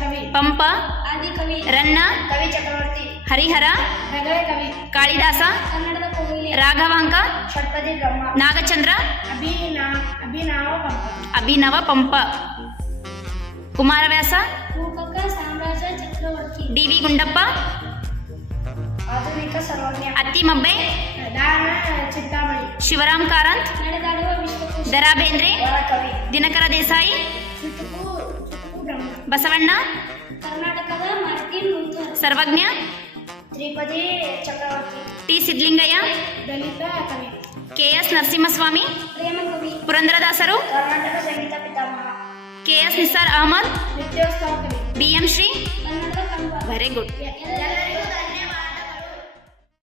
ರಾಜಕವಿ. ಪಂಪ, ಆದಿಕವಿ. ರನ್ನ, ಕವಿ ಚಕ್ರವರ್ತಿ. ಹರಿಹರ, ಹೆಗಡೆ ಕವಿ. ಕಾಳಿದಾಸ, ಕನ್ನಡದ ಕೋಗಿಲೆ. ರಾಘವಾಂಕ, ಷಟ್ಪದಿ ಬ್ರಹ್ಮ. ನಾಗಚಂದ್ರ, ಅಭಿನವ ಅಭಿನವ ಪಂಪ. ಪಂಪ, ಕುಮಾರವ್ಯಾಸ, ರೂಪಕ ಸಾಮ್ರಾಜ್ಯ ಚಕ್ರವರ್ತಿ. ಡಿ.ವಿ. ಗುಂಡಪ್ಪ, ಆಧುನಿಕ ಸರ್ವಜ್ಞ. ಅತ್ತಿಮಬ್ಬೆ, ದಾನ ಚಿಂತಾಮಣಿ. ಶಿವರಾಮ್ ಕಾರಂತ್, ನಡೆದಾಡುವ ವಿಶ್ವಕೋಶ. ದ ರಾ ಬೇಂದ್ರೆ, ವರಕವಿ. ದಿನಕರ ದೇಸಾಯಿ, ಚುಟುಕು ಬ್ರಹ್ಮ. ಬಸವಣ್ಣ, ಕರ್ನಾಟಕದ ಮಾರ್ಟಿನ್ ಲೂಥರ್. ಸರ್ವಜ್ಞ, ತ್ರಿಪದಿ ಚಕ್ರವರ್ತಿ. ಟಿ. ಸಿದ್ಲಿಂಗಯ್ಯ, ದಲಿತ ಕವಿ. ಕೆ.ಎಸ್. ನರಸಿಂಹಸ್ವಾಮಿ, ಪ್ರೇಮ ಕವಿ. ಪುರಂದರದಾಸರು, ಕರ್ನಾಟಕ ಸಂಗೀತ ಪಿತಾಮಹ. ಕೆ.ಎಸ್. ನಿಸಾರ್ ಅಹಮದ್, ನಿತ್ಯೋತ್ಸವ ಕವಿ. ಬಿ.ಎಂ. ಶ್ರೀ. ಕನ್ನಡದ ಕಂಬ. Very good. ಎಲ್ಲರಿಗೂ ಧನ್ಯವಾದ.